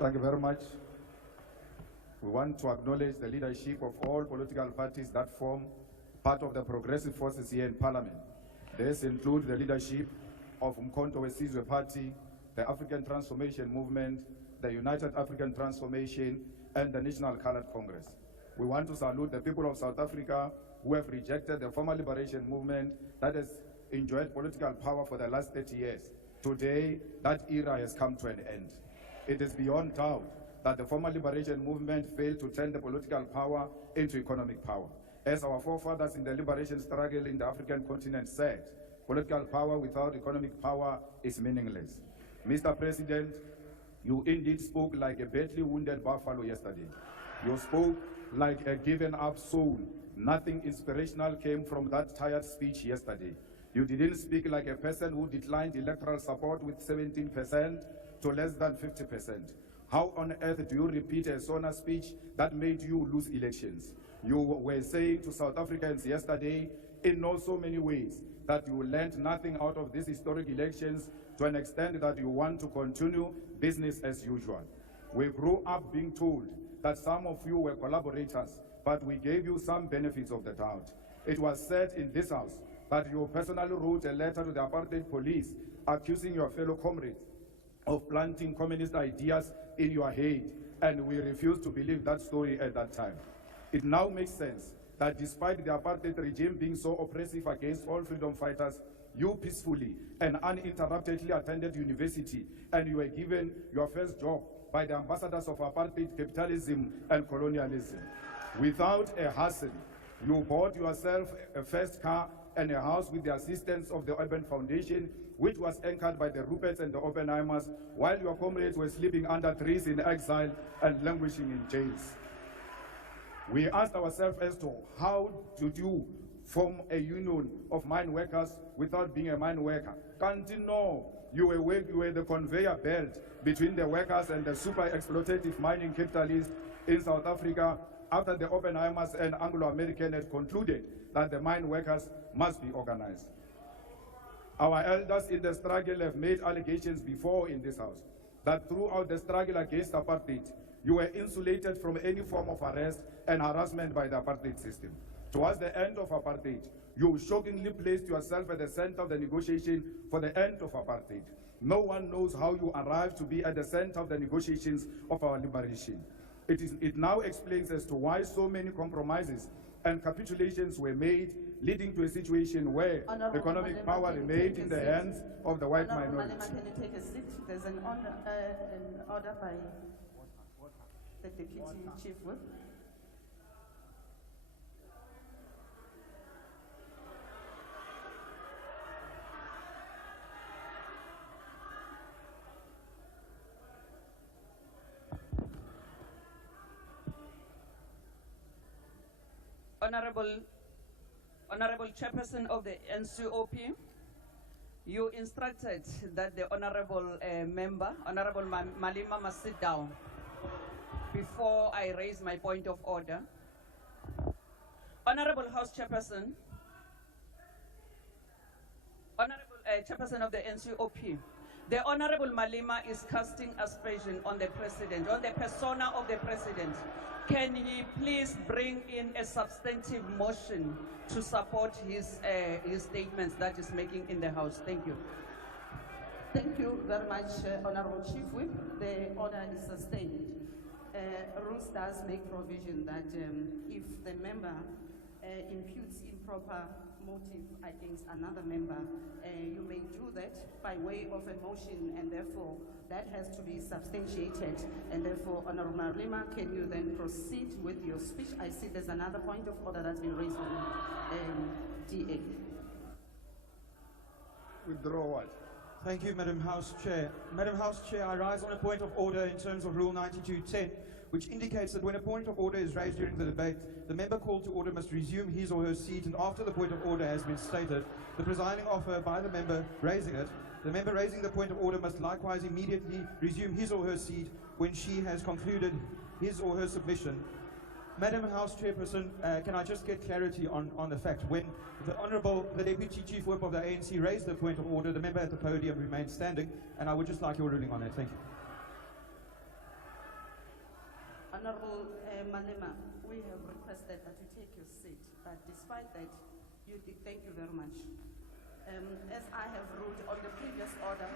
Thank you very much. We want to acknowledge the leadership of all political parties that form part of the progressive forces here in Parliament. This includes the leadership of Umkhonto Wesizwe Party, the African Transformation Movement, the United African Transformation, and the National Colored Congress. We want to salute the people of South Africa who have rejected the former liberation movement that has enjoyed political power for the last 30 years. Today, that era has come to an end. It is beyond doubt that the former liberation movement failed to turn the political power into economic power. As our forefathers in the liberation struggle in the African continent said, political power without economic power is meaningless. Mr. President, you indeed spoke like a badly wounded buffalo yesterday. You spoke like a given up soul. Nothing inspirational came from that tired speech yesterday. You didn't speak like a person who declined electoral support with 17% to less than 50%. How on earth do you repeat a Sona speech that made you lose elections? You were saying to South Africans yesterday, in so many ways, that you learned nothing out of these historic elections to an extent that you want to continue business as usual. We grew up being told that some of you were collaborators, but we gave you some benefits of the doubt. It was said in this house that you personally wrote a letter to the apartheid police accusing your fellow comrades of planting communist ideas in your head, and we refused to believe that story at that time. It now makes sense that despite the apartheid regime being so oppressive against all freedom fighters, you peacefully and uninterruptedly attended university, and you were given your first job by the ambassadors of apartheid, capitalism, and colonialism. Without a hustle, you bought yourself a first car and a house with the assistance of the Urban Foundation, which was anchored by the Ruperts and the Oppenheimers, while your comrades were sleeping under trees in exile and languishing in jails. We asked ourselves as to how did you form a union of mine workers without being a mine worker? Can't you know you were the conveyor belt between the workers and the super exploitative mining capitalists in South Africa after the Oppenheimers and Anglo-American had concluded that the mine workers must be organized? Our elders in the struggle have made allegations before in this house that throughout the struggle against apartheid, you were insulated from any form of arrest and harassment by the apartheid system. Towards the end of apartheid, you shockingly placed yourself at the center of the negotiation for the end of apartheid. No one knows how you arrived to be at the center of the negotiations of our liberation. It now explains as to why so many compromises and capitulations were made, leading to a situation where economic power remained in the hands of the white minority. Malema, can you take a seat? There's an order by the Deputy Chief Whip. Honorable Chairperson of the NCOP, you instructed that the Honorable member, Honorable Malema, must sit down before I raise my point of order. Honorable House Chairperson, Honorable Chairperson of the NCOP, the Honorable Malema is casting aspersion on the President, on the persona of the President. Can he please bring in a substantive motion to support his statements that he's making in the House? Thank you. Thank you very much, Honorable Chief Whip. The order is sustained. Rules does make provision that if the member imputes improper motive against another member, you may do that by way of a motion, and therefore that has to be substantiated. And therefore, Honorable Malema, can you then proceed with your speech? I see there's another point of order that's been raised on DA. Withdraw what? Thank you, Madam House Chair. Madam House Chair, I rise on a point of order in terms of Rule 92.10, which indicates that when a point of order is raised during the debate, the member called to order must resume his or her seat, and after the point of order has been stated, the presiding officer by the member raising it, the member raising the point of order must likewise immediately resume his or her seat when she has concluded his or her submission. Madam House Chairperson, can I just get clarity on the fact when the Deputy Chief Whip of the ANC raised the point of order, the member at the podium remained standing, and I would just like your ruling on that. Thank you. Honorable Malema, we have requested that you take your seat, but despite that, thank you very much. As I have ruled on the previous order,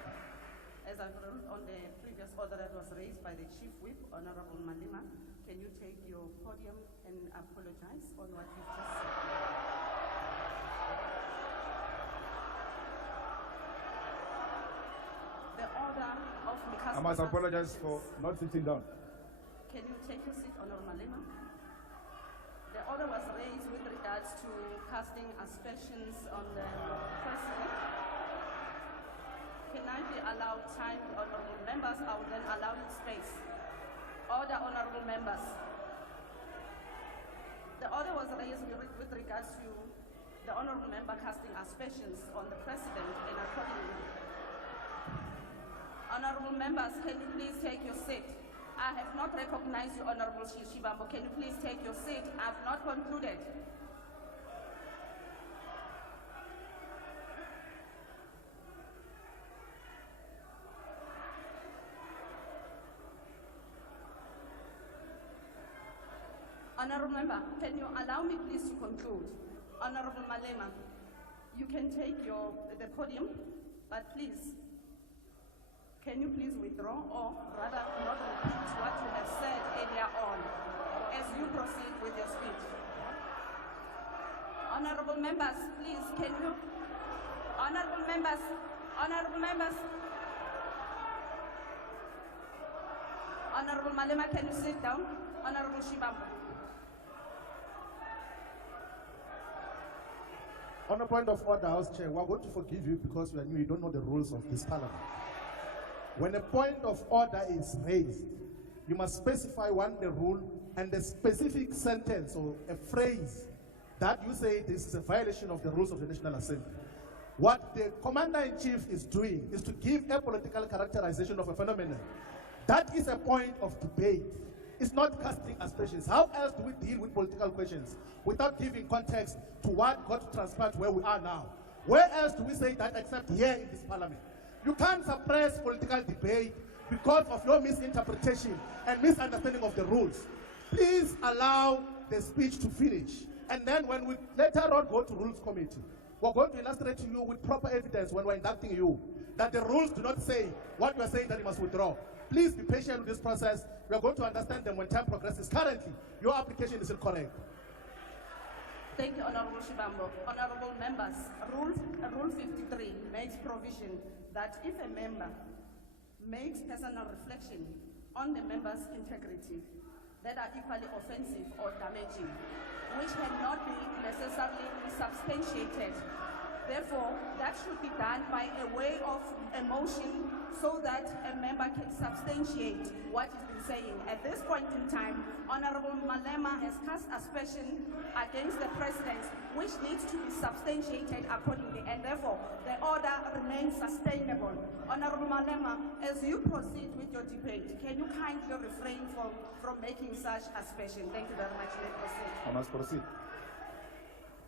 that was raised by the Chief Whip, Honorable Malema, can you take your podium and apologize on what you've just said? The order of I must apologize for not sitting down. Can you take your seat, Honorable Malema? The order was raised with regards to casting aspersions on the president. Can I be allowed time, honorable members? I will then allow you space. Order, honorable members. The order was raised with regards to the honorable member casting aspersions on the president and accordingly. Honorable members, can you please take your seat? I have not recognized you, Honorable Shibambo. Can you please take your seat? I have not concluded. Honorable member, can you allow me please to conclude? Honorable Malema, you can take the podium, but please, can you please withdraw or rather not repeat what you have said earlier on as you proceed with your speech? Honorable members, please, can you, honorable members, Honorable Malema, can you sit down? Honorable Shibambo. On a point of order, House Chair, we're going to forgive you because you don't know the rules of this parliament. When a point of order is raised, you must specify the rule and the specific sentence or a phrase that you say this is a violation of the rules of the National Assembly. What the Commander-in-Chief is doing is to give a political characterization of a phenomenon. That is a point of debate. It's not casting aspersions. How else do we deal with political questions without giving context to what got to transpire where we are now? Where else do we say that except here in this parliament? You can't suppress political debate because of your misinterpretation and misunderstanding of the rules. Please allow the speech to finish. And then when we later on go to Rules Committee, we're going to illustrate to you with proper evidence when we're inducting you that the rules do not say what you're saying that you must withdraw. Please be patient with this process. We are going to understand them when time progresses. Currently, your application is incorrect. Thank you, Honorable Shibambo. Honorable members, Rule 53 makes provision that if a member makes personal reflection on the member's integrity that are equally offensive or damaging, which cannot be necessarily substantiated, therefore, that should be done by a way of a motion so that a member can substantiate what he's been saying. At this point in time, Honorable Malema has cast aspersion against the president, which needs to be substantiated accordingly, and therefore, the order remains sustainable. Honorable Malema, as you proceed with your debate, can you kindly refrain from making such aspersion? Thank you very much. Let's proceed. I must proceed.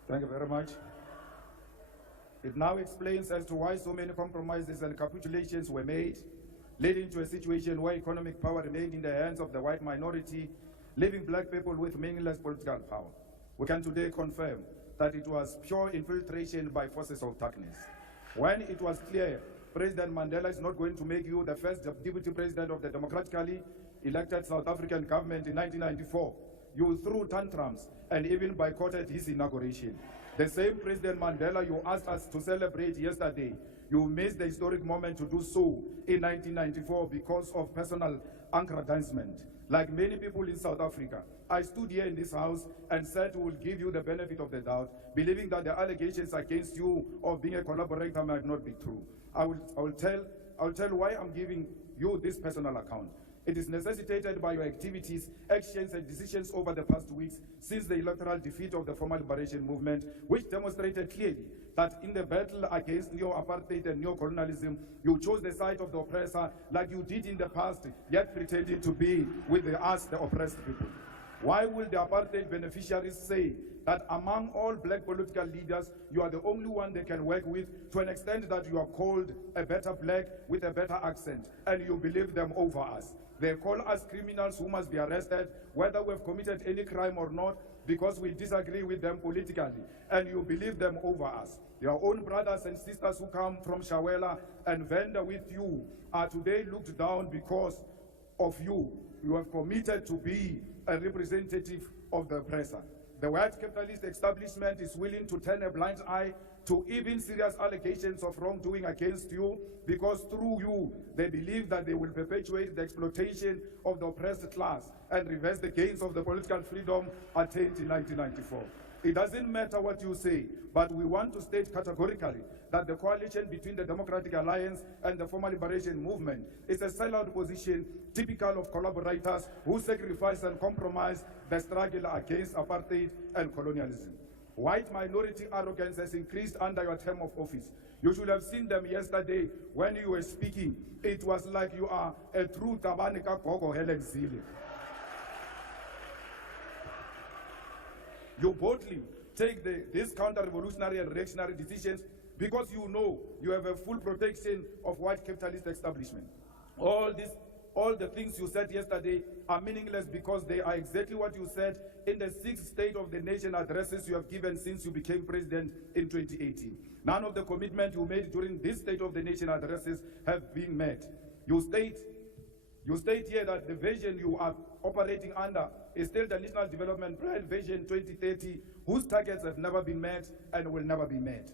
Thank you very much. It now explains as to why so many compromises and capitulations were made, leading to a situation where economic power remained in the hands of the white minority, leaving black people with meaningless political power. We can today confirm that it was pure infiltration by forces of darkness. When it was clear President Mandela is not going to make you the first deputy president of the democratically elected South African government in 1994, you threw tantrums and even boycotted his inauguration. The same President Mandela you asked us to celebrate yesterday, you missed the historic moment to do so in 1994 because of personal aggrandizement. Like many people in South Africa, I stood here in this house and said we will give you the benefit of the doubt, believing that the allegations against you of being a collaborator might not be true. I will tell why I'm giving you this personal account. It is necessitated by your activities, actions, and decisions over the past weeks since the electoral defeat of the former liberation movement, which demonstrated clearly that in the battle against neo-apartheid and neo-colonialism, you chose the side of the oppressor like you did in the past, yet pretending to be with us, the oppressed people. Why will the apartheid beneficiaries say that among all black political leaders, you are the only one they can work with, to an extent that you are called a better black with a better accent, and you believe them over us. They call us criminals who must be arrested, whether we've committed any crime or not, because we disagree with them politically, and you believe them over us. Your own brothers and sisters who come from Shawela and Venda with you are today looked down because of you. You have committed to be a representative of the oppressor. The white capitalist establishment is willing to turn a blind eye to even serious allegations of wrongdoing against you, because through you, they believe that they will perpetuate the exploitation of the oppressed class and reverse the gains of the political freedom attained in 1994. It doesn't matter what you say, but we want to state categorically that the coalition between the Democratic Alliance and the Former Liberation Movement is a sellout position typical of collaborators who sacrifice and compromise the struggle against apartheid and colonialism. White minority arrogance has increased under your term of office. You should have seen them yesterday when you were speaking. It was like you are a true Tabanika Gogo Helen Zille. You boldly take these counter-revolutionary and reactionary decisions because you know you have a full protection of white capitalist establishment. All the things you said yesterday are meaningless because they are exactly what you said in the 6 State of the Nation addresses you have given since you became president in 2018. None of the commitments you made during this State of the Nation addresses have been met. You state here that the vision you are operating under is still the National Development Plan Vision 2030, whose targets have never been met and will never be met.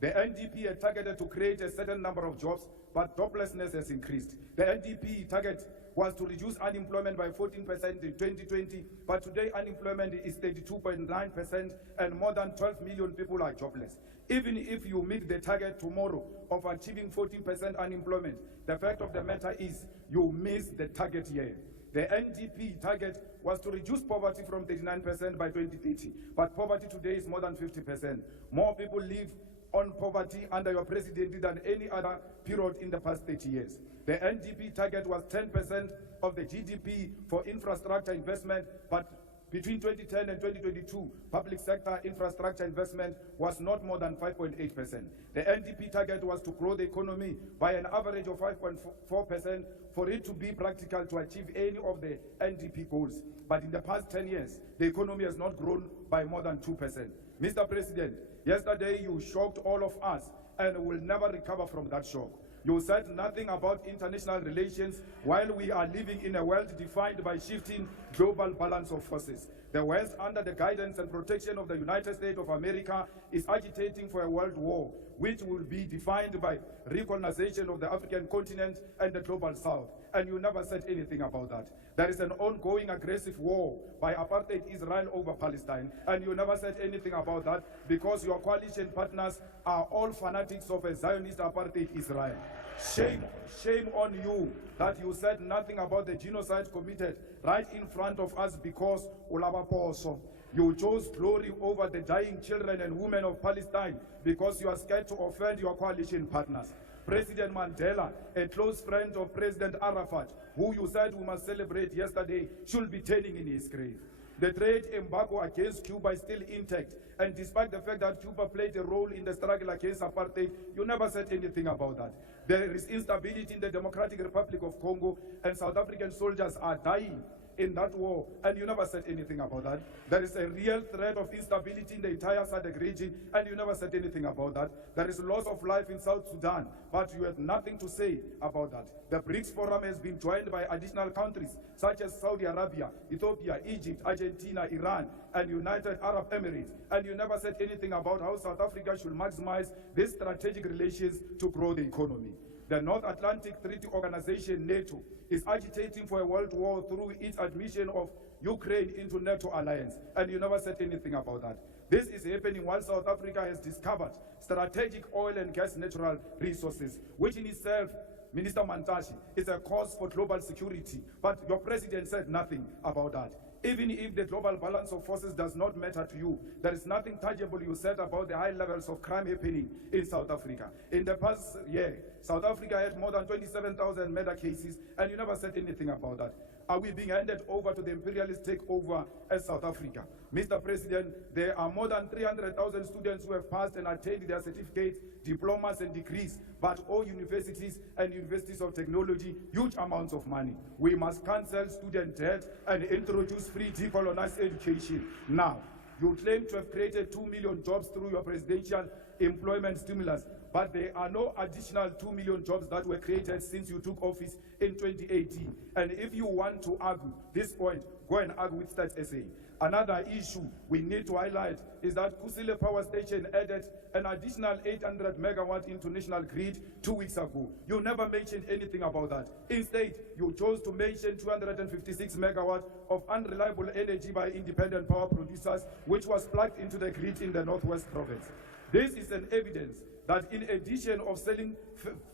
The NDP had targeted to create a certain number of jobs, but joblessness has increased. The NDP target was to reduce unemployment by 14% in 2020, but today unemployment is 32.9% and more than 12 million people are jobless. Even if you meet the target tomorrow of achieving 14% unemployment, the fact of the matter is you missed the target here. The NDP target was to reduce poverty from 39% by 2030, but poverty today is more than 50%. More people live on poverty under your presidency than any other period in the past 30 years. The NDP target was 10% of the GDP for infrastructure investment, but between 2010 and 2022, public sector infrastructure investment was not more than 5.8%. The NDP target was to grow the economy by an average of 5.4% for it to be practical to achieve any of the NDP goals. But in the past 10 years, the economy has not grown by more than 2%. Mr. President, yesterday you shocked all of us and will never recover from that shock. You said nothing about international relations while we are living in a world defined by shifting global balance of forces. The West, under the guidance and protection of the United States of America, is agitating for a world war, which will be defined by recolonization of the African continent and the global South. And you never said anything about that. There is an ongoing aggressive war by apartheid Israel over Palestine, and you never said anything about that because your coalition partners are all fanatics of a Zionist apartheid Israel. Shame on you that you said nothing about the genocide committed right in front of us because Ulabaposo. You chose glory over the dying children and women of Palestine because you are scared to offend your coalition partners. President Mandela, a close friend of President Arafat, who you said we must celebrate yesterday, should be turning in his grave. The trade embargo against Cuba is still intact, and despite the fact that Cuba played a role in the struggle against apartheid, you never said anything about that. There is instability in the Democratic Republic of Congo, and South African soldiers are dying in that war, and you never said anything about that. There is a real threat of instability in the entire SADC region, and you never said anything about that. There is loss of life in South Sudan, but you had nothing to say about that. The BRICS Forum has been joined by additional countries such as Saudi Arabia, Ethiopia, Egypt, Argentina, Iran, and United Arab Emirates, and you never said anything about how South Africa should maximize these strategic relations to grow the economy. The North Atlantic Treaty Organization, NATO, is agitating for a world war through its admission of Ukraine into NATO alliance, and you never said anything about that. This is happening while South Africa has discovered strategic oil and gas natural resources, which in itself, Minister Mantashe, is a cause for global security, but your president said nothing about that. Even if the global balance of forces does not matter to you, there is nothing tangible you said about the high levels of crime happening in South Africa. In the past year, South Africa had more than 27,000 murder cases, and you never said anything about that. Are we being handed over to the imperialist takeover as South Africa? Mr. President, there are more than 300,000 students who have passed and attained their certificates, diplomas, and degrees, but all universities and universities of technology, huge amounts of money. We must cancel student debt and introduce free decolonized education. Now, you claim to have created 2 million jobs through your presidential employment stimulus, but there are no additional 2 million jobs that were created since you took office in 2018. And if you want to argue this point, go and argue with Stats SA. Another issue we need to highlight is that Kusile Power Station added an additional 800 megawatt into national grid 2 weeks ago. You never mentioned anything about that. Instead, you chose to mention 256 megawatt of unreliable energy by independent power producers, which was plugged into the grid in the Northwest Province. This is an evidence that in addition of selling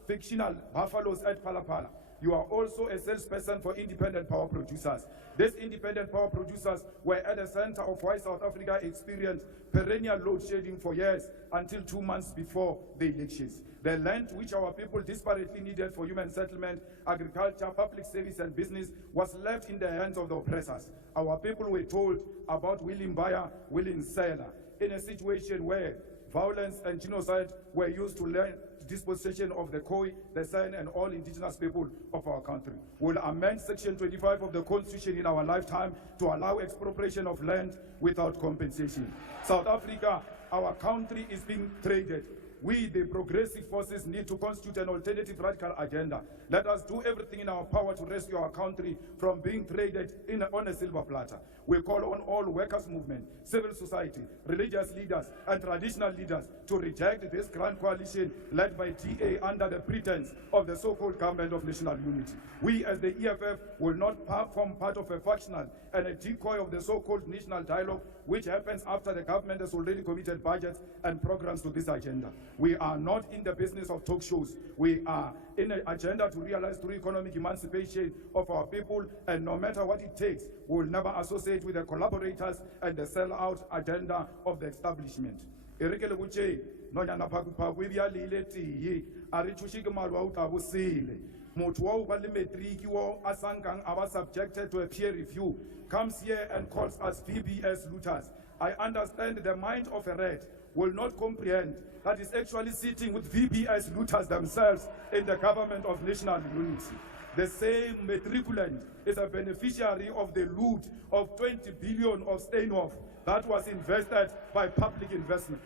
fictional buffaloes at Palapala, you are also a salesperson for independent power producers. These independent power producers were at the center of why South Africa experienced perennial load shedding for years until 2 months before the elections. The land which our people desperately needed for human settlement, agriculture, public service, and business was left in the hands of the oppressors. Our people were told about willing buyer, willing seller, in a situation where violence and genocide were used to learn dispossession of the Khoi, the San, and all indigenous people of our country. We'll amend Section 25 of the Constitution in our lifetime to allow expropriation of land without compensation. South Africa, our country is being traded. We, the progressive forces, need to constitute an alternative radical agenda. Let us do everything in our power to rescue our country from being traded on a silver platter. We call on all workers' movement, civil society, religious leaders, and traditional leaders to reject this grand coalition led by DA under the pretense of the so-called government of national unity. We, as the EFF, will not form part of a factional and a decoy of the so-called national dialogue, which happens after the government has already committed budgets and programs to this agenda. We are not in the business of talk shows. We are in an agenda to realize through economic emancipation of our people, and no matter what it takes, we will never associate with the collaborators and the sell-out agenda of the establishment. Erikele buche nonyana phaku ibya lile tiyi ari thushike malu wa utabusile motho wa ba le matric wo asankang aba subjected to a peer review comes here and calls us VBS looters. I understand the mind of a rat will not comprehend that is actually sitting with VBS looters themselves in the government of national unity. The same matriculant is a beneficiary of the loot of 20 billion of Steinhoff that was invested by public investment,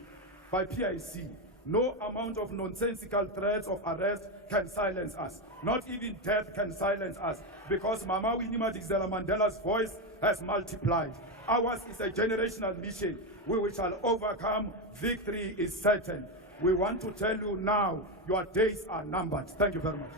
by PIC. No amount of nonsensical threats of arrest can silence us. Not even death can silence us, because Mama Winnie Madikizela Mandela's voice has multiplied. Ours is a generational mission. We shall overcome. Victory is certain. We want to tell you now, your days are numbered. Thank you very much.